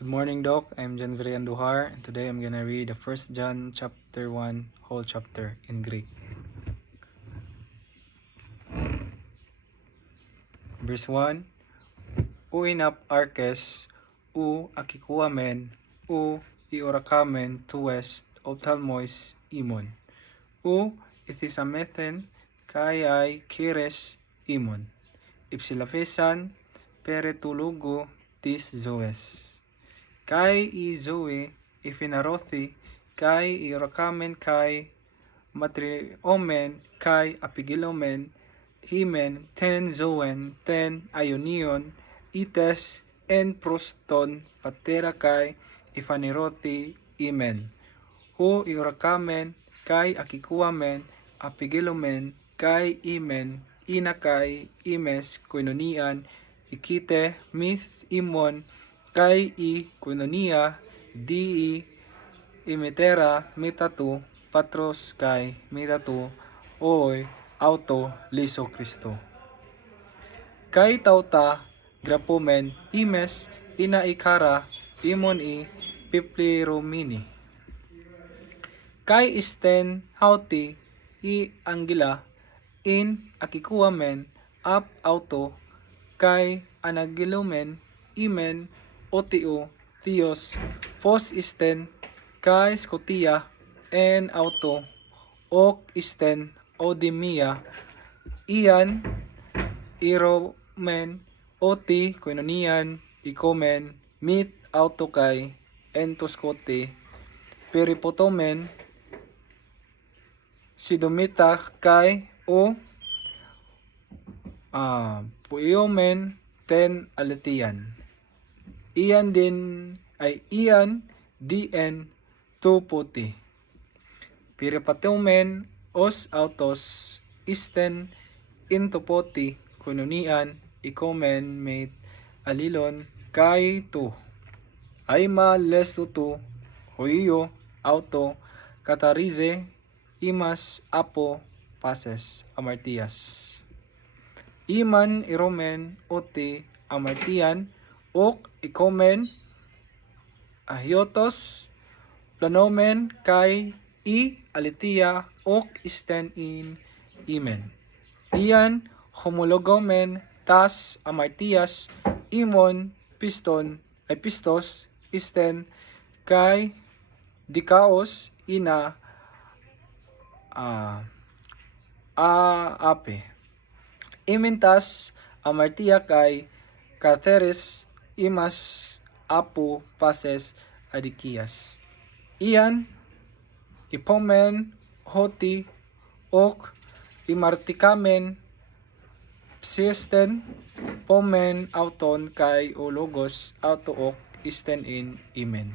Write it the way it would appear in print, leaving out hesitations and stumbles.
Good morning, Doc. I'm John Verian Duhar, and today I'm gonna read the 1 John chapter 1, whole chapter in Greek. Verse 1, Uinap arkes, akikuamen, iorakamen tuest ophthalmois imon, ithisamethen kai kires imon, ipsilafesan peretulugo tis zoes. Kai I zoe ifinarothi kai iorakamen kai matriomen kai apigilomen himen ten zoen ten ionion ites en proston patera kai ifanirothi imen hu iorakamen kai akikuamen apigilomen kai imen inakai imes koinonian ikite mith imon kai I koinonia dii imitera mitatu patros kai mitatu oi auto liso Kristo. Kai tauta grapomen imes ina ikara imon I pipliromini. Kai isten hauti I angila in akikuamen ap auto kai anagilumen imen otio Theos fos isten kai skotia en auto ok isten odimia ian iromen oti koinonian ikomen mit auto kai entoskote peripotomen sidomita kai o puiomen ten aletian. Iyan dien tupoti. Piripatumen os autos isten intopoti kununian ikomen met alilon kai tu. Aima lesutu hoiyo auto katarize imas apo pases amartias. Iman iromen oti amartian ok ikomen ahiotos planomen kai I alitia ok isten in imen. Ian homologomen tas amartias imon pistos isten kai dikaos ina ape. Imintas amartia kai katheres imas apo pases adikias. Ian ipomen hoti ok imartikamen psisten pomen auton kai o logos auto ok isten in imen.